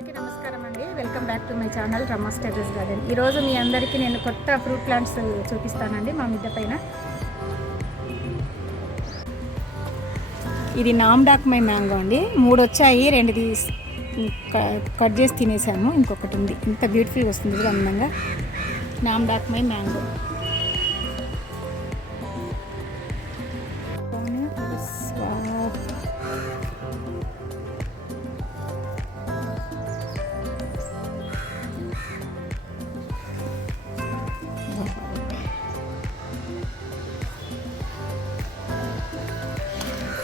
అందరికీ నమస్కారం అండి. Welcome back to my channel Rama's terrace garden. ఈరోజు మీ అందరికీ నేను కొత్త ఫ్రూట్ ప్లాంట్స్ చూపిస్తానండి మా మిద్దె పైన. ఇది నామ్డాక్మై మ్యాంగో అండి. 3 వచ్చాయి, 2 కట్ చేసి తినేసాము, ఇంకొకటి ఉంది. ఇంత బ్యూటిఫుల్గా వస్తుంది ఇది అందంగా. నామ్డాక్మై మ్యాంగో.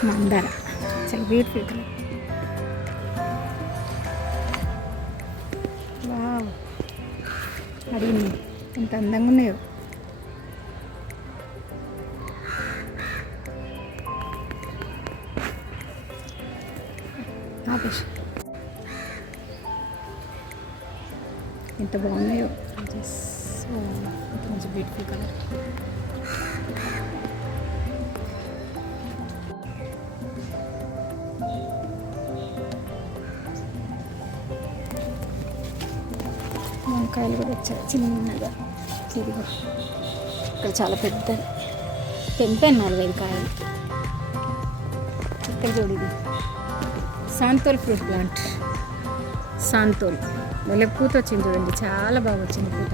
మందార చాలా బ్యూటిఫుల్ కలర్. వావ్, అడిగింది ఎంత అందంగా ఉన్నాయో. ఎంత బాగున్నాయో, ఎంత మంచి బ్యూటిఫుల్ కలర్. వంకాయలు కూడా వచ్చాయి చిన్నగా. ఇదిగో ఇక్కడ చాలా పెద్ద తెంపాను 4-5 కాయలు. ఇక్కడ చూడు, సాంతోల్ ఫ్రూట్ ప్లాంట్. సాంతోల్ వాళ్ళ పూత వచ్చింది చూడండి, చాలా బాగా వచ్చింది పూత.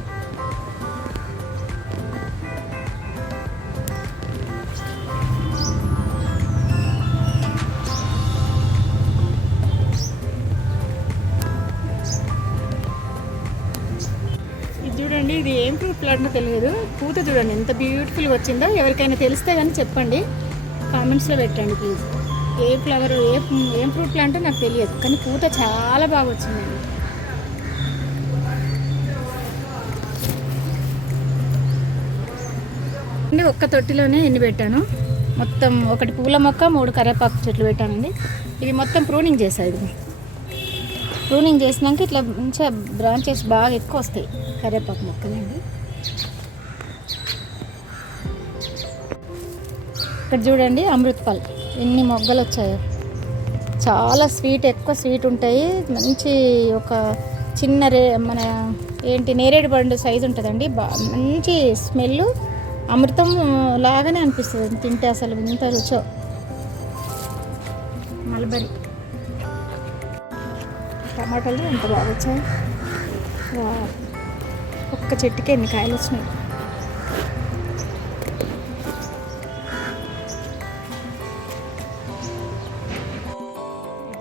చూడండి, ఇది ఏం ఫ్రూట్ ప్లాంట్నో తెలియదు, పూత చూడండి ఎంత బ్యూటిఫుల్గా వచ్చిందో. ఎవరికైనా తెలిస్తే కానీ చెప్పండి, కామెంట్స్లో పెట్టండి ప్లీజ్. ఏ ఫ్లవర్ ఏం ఫ్రూట్ ప్లాంటో నాకు తెలియదు, కానీ పూత చాలా బాగా వచ్చిందండి. ఒక్క తొట్టిలోనే ఎన్ని పెట్టాను, మొత్తం 1 పూల మొక్క 3 కరివేపాకు చెట్లు పెట్టానండి. ఇవి మొత్తం ప్రూనింగ్ చేశాను. ఇది ప్రూనింగ్ చేసినాక ఇట్లా మంచిగా బ్రాంచెస్ బాగా ఎక్కువ వస్తాయి కరివేపాకు మొక్కలండి. ఇక్కడ చూడండి అమృతపాల్ ఎన్ని మొగ్గలు వచ్చాయో. చాలా స్వీట్, ఎక్కువ స్వీట్ ఉంటాయి. మంచి ఒక చిన్న మన నేరేడు పండు సైజు ఉంటుందండి. మంచి స్మెల్, అమృతం లాగానే అనిపిస్తుంది తింటే. అసలు ఇంత రుచో. మల్బరీ టమాటాలు ఎంత బాగా వచ్చాయి. ఒక్క చెట్టుకి ఎన్ని కాయలు వచ్చినాయి.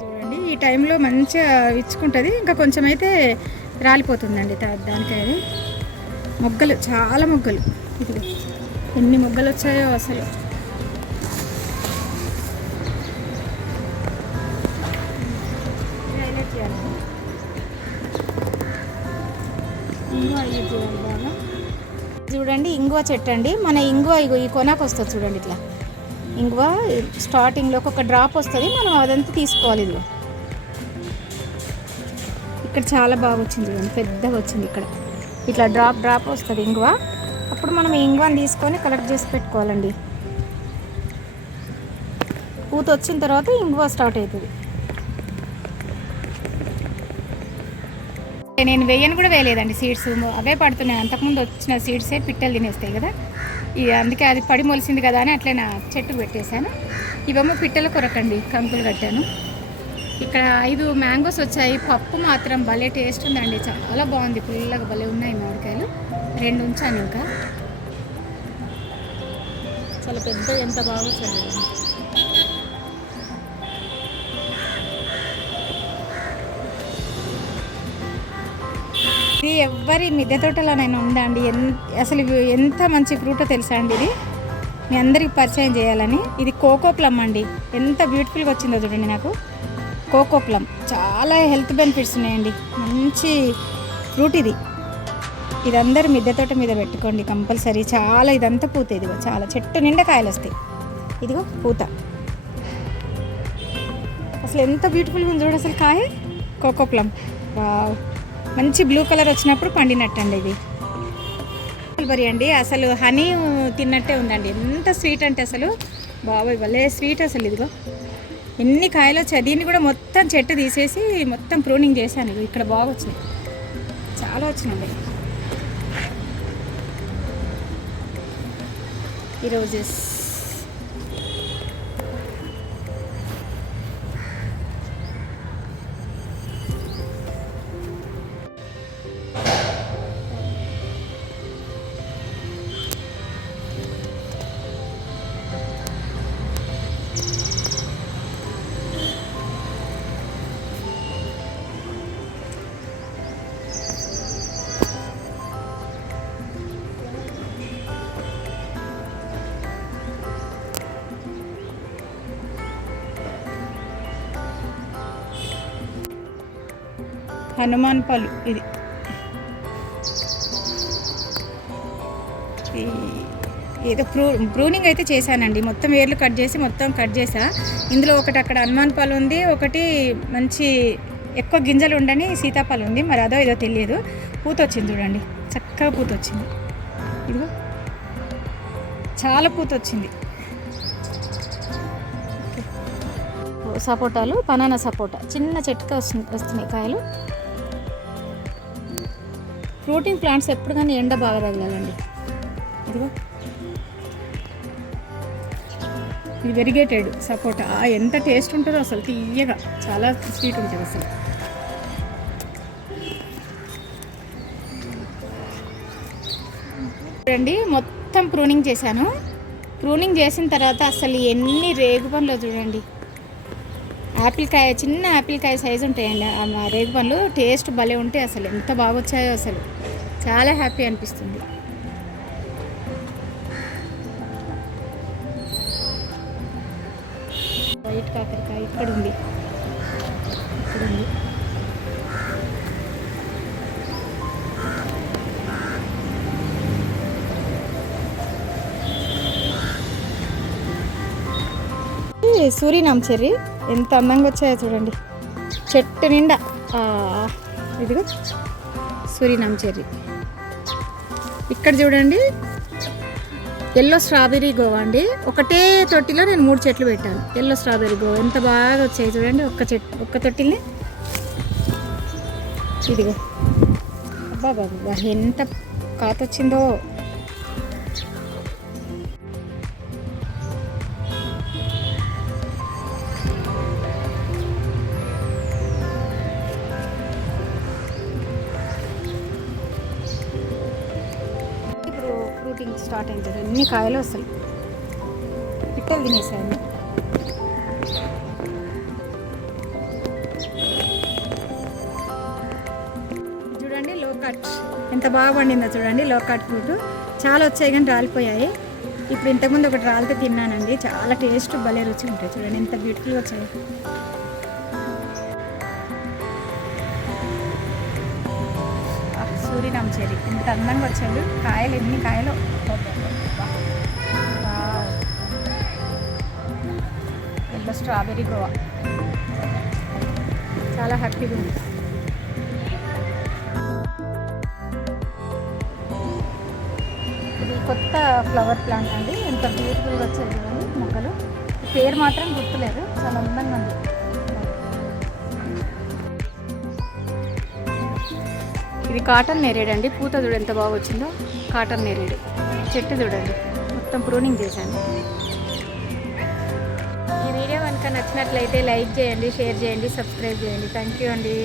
చూడండి, ఈ టైంలో మంచిగా ఇచ్చుకుంటుంది. ఇంకా కొంచెం అయితే రాలిపోతుందండి దానికాయ. మొగ్గలు చాలా మొగ్గలు. ఇది ఎన్ని మొగ్గలు వచ్చాయో అసలు. చూడండి, ఇంగువ చెట్టు అండి. మన ఇంగువ ఈ కొనకు వస్తుంది చూడండి. ఇట్లా ఇంగువ స్టార్టింగ్లో ఒక డ్రాప్ వస్తుంది, మనం అదంతా తీసుకోవాలి. ఇదిగో ఇక్కడ చాలా బాగా వచ్చింది చూడండి, పెద్దగా వచ్చింది. ఇక్కడ ఇట్లా డ్రాప్ వస్తుంది ఇంగువ. అప్పుడు మనం ఈ ఇంగువని తీసుకొని కలెక్ట్ చేసి పెట్టుకోవాలండి. పూత వచ్చిన తర్వాత ఇంగువ స్టార్ట్ అవుతుంది. నేను వేయను కూడా వేయలేదండి సీడ్స్, అవే పడుతున్నాయి. అంతకుముందు వచ్చిన సీడ్సే పిట్టలు తినేస్తాయి కదా, అందుకే అది పడి మొలిసింది కదా అని అట్లే నా చెట్టుకు పెట్టేశాను. ఇవేమో పిట్టల కొరకండి, కంకులు కట్టాను. ఇక్కడ 5 మ్యాంగోస్ వచ్చాయి. పప్పు మాత్రం భలే టేస్ట్ ఉందండి, చాలా బాగుంది. పుల్లగా భలే ఉన్నాయి మామిడికాయలు. 2 ఉంచాను ఇంకా. చాలా పెద్ద, ఎంత బాగా వచ్చాయి. ఇది ఎవరి మిద్దె తోటలోనైనా ఉందండి. అసలు ఎంత మంచి ఫ్రూటో తెలుసా అండి. ఇది మీ అందరికి పరిచయం చేయాలని. ఇది కోకో ప్లమ్ అండి. ఎంత బ్యూటిఫుల్గా వచ్చిందో చూడండి నాకు. కోకో ప్లమ్ చాలా హెల్త్ బెనిఫిట్స్ ఉన్నాయండి. మంచి ఫ్రూట్ ఇది. ఇది అందరు మిద్దె తోట మీద పెట్టుకోండి కంపల్సరీ. చాలా ఇదంతా పూత. ఇదిగో చాలా చెట్టు నిండా కాయలు వస్తాయి. ఇదిగో పూత అసలు ఎంత బ్యూటిఫుల్గా ఉంది చూడండి అసలు కాయ. కోకో ప్లమ్ వావ్, మంచి బ్లూ కలర్ వచ్చినప్పుడు పండినట్టండి ఇది. మల్బరీ అండి, అసలు హనీ తిన్నట్టే ఉందండి. ఎంత స్వీట్ అంటే అసలు బాబాయ్ భలే స్వీట్ అసలు. ఇదిగో ఎన్ని కాయలు వచ్చాయి. దీన్ని కూడా మొత్తం చెట్టు తీసేసి మొత్తం ప్రూనింగ్ చేశాను. ఇక్కడ బాగా వచ్చినాయి, చాలా వచ్చినాయి ఈ రోజెస్. హనుమాన్ పళ్ళు ఇది. ఏదో ప్రూనింగ్ అయితే చేశానండి. మొత్తం వేర్లు కట్ చేసి మొత్తం కట్ చేసా. ఇందులో ఒకటి అక్కడ హనుమాన్ పళ్ళు ఉంది, ఒకటి మంచి ఎక్కువ గింజలు ఉండని సీతాఫలం ఉంది. మరి అదో ఏదో తెలియదు. పూత వచ్చింది చూడండి, చక్కగా పూత వచ్చింది. ఇదిగో చాలా పూత వచ్చింది. సపోటాలు, బనానా సపోటా చిన్న చెట్టుగా వస్తున్నాయి కాయలు. ఫ్రూటింగ్ ప్లాంట్స్ ఎప్పుడు కానీ ఎండ బాగా తగలాలండి. ఇదిగో ఇది వెరిగేటెడ్ సపోటా. ఎంత టేస్ట్ ఉంటుందో అసలు, తీయగా చాలా స్వీట్ ఉంటుంది అసలు. చూడండి మొత్తం ప్రూనింగ్ చేశాను. ప్రూనింగ్ చేసిన తర్వాత అసలు ఎన్ని రేగు పండ్లు చూడండి. యాపిల్ కాయ, చిన్న యాపిల్ కాయ సైజు ఉంటాయండి ఆ రేగు పండ్లు. టేస్ట్ భలే ఉంటాయి అసలు. ఎంత బాగా వచ్చాయో అసలు, చాలా హ్యాపీ అనిపిస్తుంది. వైట్ కాకరకాయ ఇక్కడ ఉంది, ఇక్కడ ఉంది. సూరినామ్ చెర్రీ ఎంత అందంగా వచ్చాయో చూడండి, చెట్టు నిండా. ఇదిగో సూరినామ్ చెర్రీ. ఇక్కడ చూడండి ఎల్లో స్ట్రాబెర్రీ గోవా అండి. ఒకటే తొట్టిలో నేను 3 చెట్లు పెట్టాను. ఎల్లో స్ట్రాబెర్రీ గోవా ఎంత బాగా వచ్చాయి చూడండి. ఒక్క తొట్టిల్ని. ఇదిగో అబ్బా బాబా ఎంత కాతొచ్చిందో. ఫ్రూటింగ్ స్టార్ట్ అయింది. ఎన్ని కాయలు అసలు, పిట్టలు తినేసాను. చూడండి లోకట్ ఎంత బాగా పండిందో చూడండి. లోకట్ ఫ్రూట్ చాలా వచ్చాయి కానీ రాలిపోయాయి. ఇప్పుడు ఇంతకుముందు ఒకటి రాలితే తిన్నానండి, చాలా టేస్ట్ భలే రుచి ఉంటాయి. చూడండి ఎంత బ్యూటిఫుల్గా వచ్చాయి. సూరినామ్ చెర్రీ ఎంత అందంగా వచ్చాడు. కాయలు ఎన్ని కాయలు. ఎల్లో స్ట్రాబెర్రీ గోవా చాలా హ్యాపీగా ఉంది. ఇది కొత్త ఫ్లవర్ ప్లాంట్ అండి. ఎంత బ్యూటిఫుల్గా వచ్చాయి చూడండి మొక్కలు. పేరు మాత్రం గుర్తులేదు, చాలా అందంగా ఉంది. ఇది కాటన్ నేరేడు అండి. పూత చూడండి ఎంత బాగా వచ్చిందో. కాటన్ నేరేడు చెట్టు చూడండి, మొత్తం ప్రూనింగ్ చేశాను. ఈ వీడియో కనుక నచ్చినట్లయితే లైక్ చేయండి, షేర్ చేయండి, సబ్స్క్రైబ్ చేయండి. థ్యాంక్ యూ అండి.